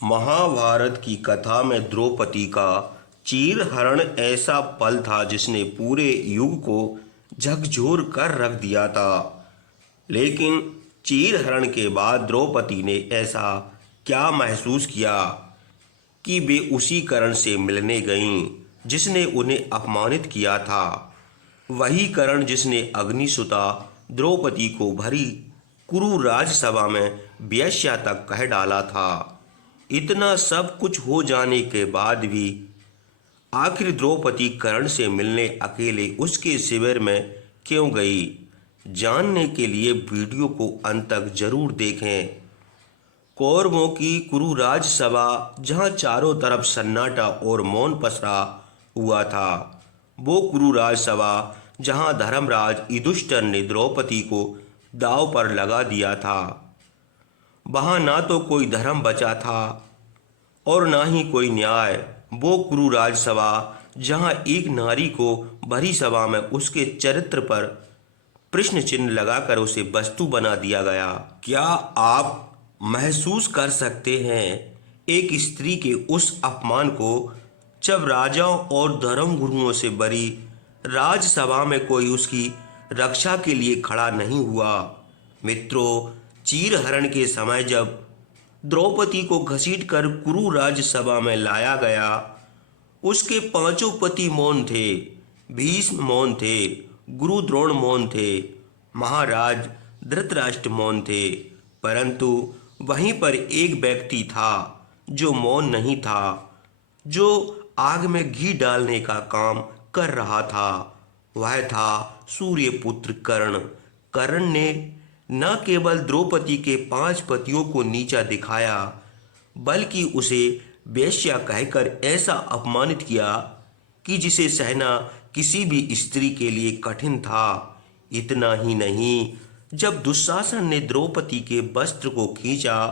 महाभारत की कथा में द्रौपदी का चीरहरण ऐसा पल था जिसने पूरे युग को झकझोर कर रख दिया था। लेकिन चीरहरण के बाद द्रौपदी ने ऐसा क्या महसूस किया कि वे उसी कर्ण से मिलने गईं जिसने उन्हें अपमानित किया था। वही कर्ण जिसने अग्निसुता द्रौपदी को भरी कुरु राजसभा में वेश्या तक कह डाला था। इतना सब कुछ हो जाने के बाद भी आखिर द्रौपदी कर्ण से मिलने अकेले उसके शिविर में क्यों गई, जानने के लिए वीडियो को अंत तक जरूर देखें। कौरवों की कुरुराज सभा जहां चारों तरफ सन्नाटा और मौन पसरा हुआ था, वो कुरुराज सभा जहां धर्मराज युधिष्ठिर ने द्रौपदी को दांव पर लगा दिया था। वहां ना तो कोई धर्म बचा था और ना ही कोई न्याय। वो कुरुराज सभा जहां एक नारी को भरी सभा में उसके चरित्र पर प्रश्न चिन्ह लगाकर उसे वस्तु बना दिया गया। क्या आप महसूस कर सकते हैं एक स्त्री के उस अपमान को, जब राजाओं और धर्म गुरुओं से भरी राजसभा में कोई उसकी रक्षा के लिए खड़ा नहीं हुआ। मित्रों, चीरहरण के समय जब द्रौपदी को घसीटकर कुरु राज्यसभा में लाया गया, उसके पांचों पति मौन थे। भीष्म मौन थे, गुरु द्रोण मौन थे, महाराज धृतराष्ट्र मौन थे। परंतु वहीं पर एक व्यक्ति था जो मौन नहीं था, जो आग में घी डालने का काम कर रहा था। वह था सूर्यपुत्र कर्ण। कर्ण ने न केवल द्रौपदी के 5 पतियों को नीचा दिखाया, बल्कि उसे वेश्या कहकर ऐसा अपमानित किया कि जिसे सहना किसी भी स्त्री के लिए कठिन था। इतना ही नहीं, जब दुशासन ने द्रौपदी के वस्त्र को खींचा,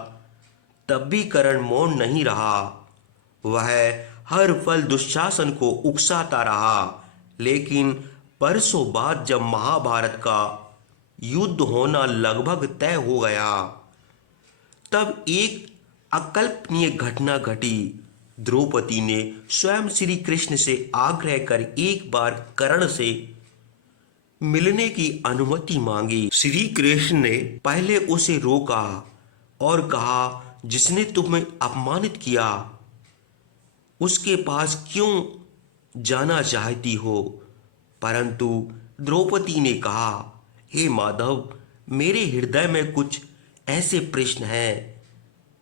तब भी कर्ण मौन नहीं रहा। वह हर पल दुशासन को उकसाता रहा। लेकिन बरसों बाद जब महाभारत का युद्ध होना लगभग तय हो गया, तब एक अकल्पनीय घटना घटी। द्रौपदी ने स्वयं श्री कृष्ण से आग्रह कर एक बार कर्ण से मिलने की अनुमति मांगी। श्री कृष्ण ने पहले उसे रोका और कहा, जिसने तुम्हें अपमानित किया उसके पास क्यों जाना चाहती हो। परंतु द्रौपदी ने कहा, हे माधव, मेरे हृदय में कुछ ऐसे प्रश्न हैं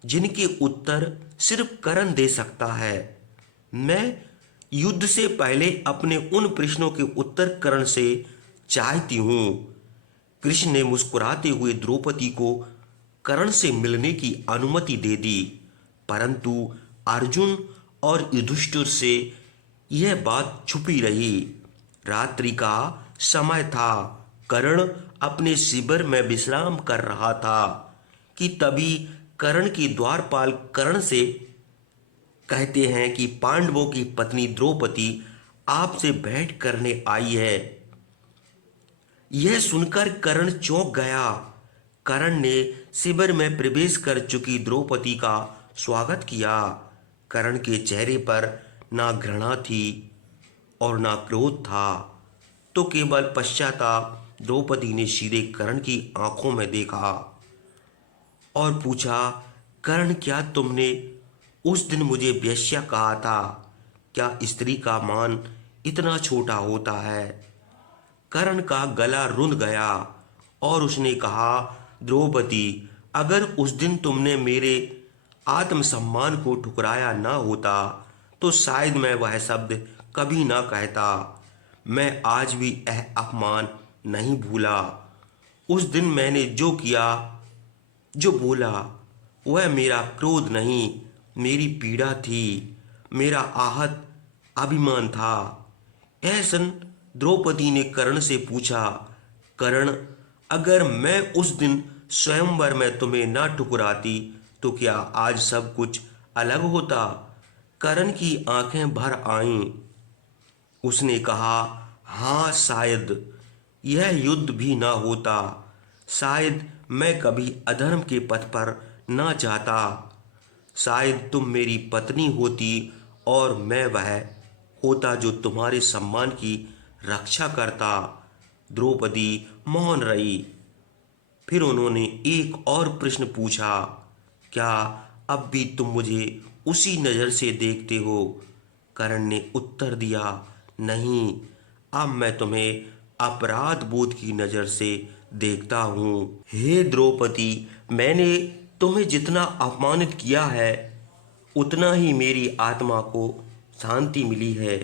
जिनके उत्तर सिर्फ कर्ण दे सकता है। मैं युद्ध से पहले अपने उन प्रश्नों के उत्तर कर्ण से चाहती हूँ। कृष्ण ने मुस्कुराते हुए द्रौपदी को कर्ण से मिलने की अनुमति दे दी। परंतु अर्जुन और युधिष्ठिर से यह बात छुपी रही। रात्रि का समय था। कर्ण अपने शिविर में विश्राम कर रहा था कि तभी कर्ण की द्वारपाल कर्ण से कहते हैं कि पांडवों की पत्नी द्रौपदी आपसे भेंट करने आई है। यह सुनकर कर्ण चौंक गया। कर्ण ने शिविर में प्रवेश कर चुकी द्रौपदी का स्वागत किया। कर्ण के चेहरे पर ना घृणा थी और ना क्रोध था, तो केवल पश्चाताप। द्रौपदी ने सीधे कर्ण की आंखों में देखा और पूछा, कर्ण, क्या तुमने उस दिन मुझे वेश्या कहा था? क्या स्त्री का मान इतना छोटा होता है? कर्ण का गला रुंध गया और उसने कहा, द्रौपदी, अगर उस दिन तुमने मेरे आत्मसम्मान को ठुकराया ना होता तो शायद मैं वह शब्द कभी ना कहता। मैं आज भी यह अपमान नहीं भूला। उस दिन मैंने जो किया, जो बोला, वह मेरा क्रोध नहीं, मेरी पीड़ा थी, मेरा आहत अभिमान था। ऐसा द्रौपदी ने कर्ण से पूछा, कर्ण, अगर मैं उस दिन स्वयंवर में तुम्हें ना ठुकराती तो क्या आज सब कुछ अलग होता? कर्ण की आंखें भर आईं। उसने कहा, हाँ, शायद यह युद्ध भी ना होता। शायद मैं कभी अधर्म के पथ पर ना जाता। शायद तुम मेरी पत्नी होती और मैं वह होता जो तुम्हारे सम्मान की रक्षा करता। द्रौपदी मौन रही। फिर उन्होंने एक और प्रश्न पूछा, क्या अब भी तुम मुझे उसी नज़र से देखते हो? कर्ण ने उत्तर दिया, नहीं, अब मैं तुम्हें अपराध बोध की नज़र से देखता हूँ। हे द्रौपदी, मैंने तुम्हें जितना अपमानित किया है उतना ही मेरी आत्मा को शांति मिली है।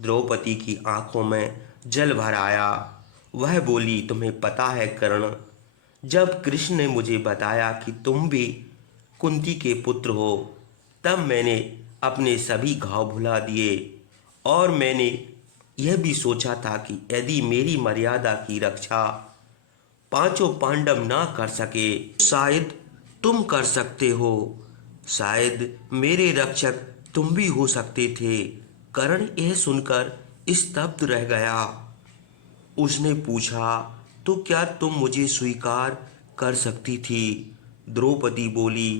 द्रौपदी की आंखों में जल भर आया। वह बोली, तुम्हें पता है कर्ण, जब कृष्ण ने मुझे बताया कि तुम भी कुंती के पुत्र हो, तब मैंने अपने सभी घाव भुला दिए और मैंने यह भी सोचा था कि यदि मेरी मर्यादा की रक्षा पांचों पांडव ना कर सके, शायद तुम कर सकते हो। शायद मेरे रक्षक तुम भी हो सकते थे। कर्ण यह सुनकर स्तब्ध रह गया। उसने पूछा, तो क्या तुम मुझे स्वीकार कर सकती थी? द्रौपदी बोली,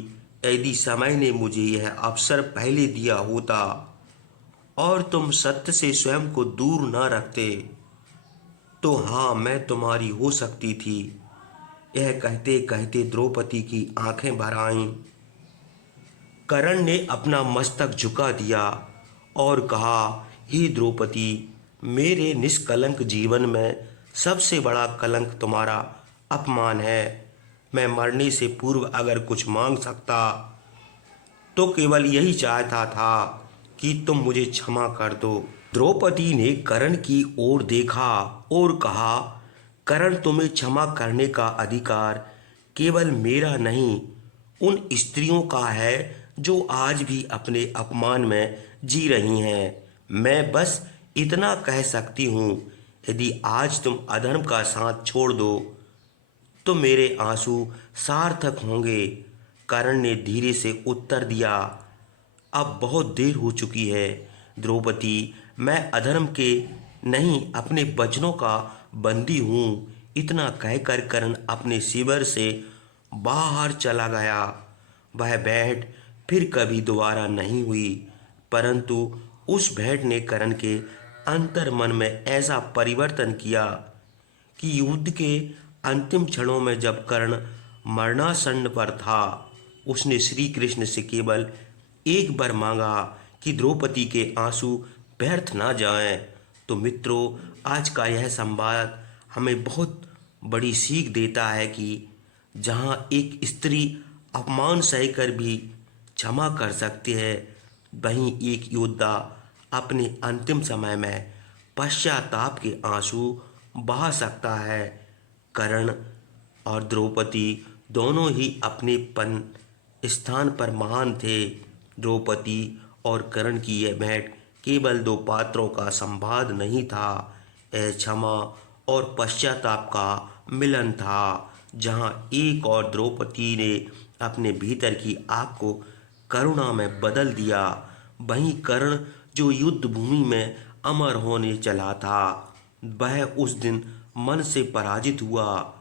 यदि समय ने मुझे यह अवसर पहले दिया होता और तुम सत्य से स्वयं को दूर न रखते, तो हाँ, मैं तुम्हारी हो सकती थी। यह कहते कहते द्रौपदी की आंखें भर आईं। कर्ण ने अपना मस्तक झुका दिया और कहा, हे द्रौपदी, मेरे निष्कलंक जीवन में सबसे बड़ा कलंक तुम्हारा अपमान है। मैं मरने से पूर्व अगर कुछ मांग सकता तो केवल यही चाहता था कि तुम मुझे क्षमा कर दो। द्रौपदी ने कर्ण की ओर देखा और कहा, कर्ण, तुम्हें क्षमा करने का अधिकार केवल मेरा नहीं, उन स्त्रियों का है जो आज भी अपने अपमान में जी रही हैं। मैं बस इतना कह सकती हूँ, यदि आज तुम अधर्म का साथ छोड़ दो तो मेरे आंसू सार्थक होंगे। कर्ण ने धीरे से उत्तर दिया, अब बहुत देर हो चुकी है द्रौपदी, मैं अधर्म के नहीं अपने वचनों का बंदी हूँ। इतना कहकर कर्ण अपने शिविर से बाहर चला गया। वह भेंट फिर कभी दोबारा नहीं हुई, परंतु उस भेंट ने कर्ण के अंतर मन में ऐसा परिवर्तन किया कि युद्ध के अंतिम क्षणों में जब कर्ण मरणासन पर था, उसने श्री कृष्ण से केवल एक बार मांगा कि द्रौपदी के आंसू व्यर्थ ना जाएं। तो मित्रों, आज का यह संवाद हमें बहुत बड़ी सीख देता है कि जहाँ एक स्त्री अपमान सहकर भी क्षमा कर सकती है, वहीं एक योद्धा अपने अंतिम समय में पश्चाताप के आंसू बहा सकता है। कर्ण और द्रौपदी दोनों ही अपने पन स्थान पर महान थे। द्रौपदी और कर्ण की यह भेंट केवल दो पात्रों का संवाद नहीं था, यह क्षमा और पश्चाताप का मिलन था। जहाँ एक और द्रौपदी ने अपने भीतर की आग को करुणा में बदल दिया, वहीं कर्ण जो युद्ध भूमि में अमर होने चला था, वह उस दिन मन से पराजित हुआ।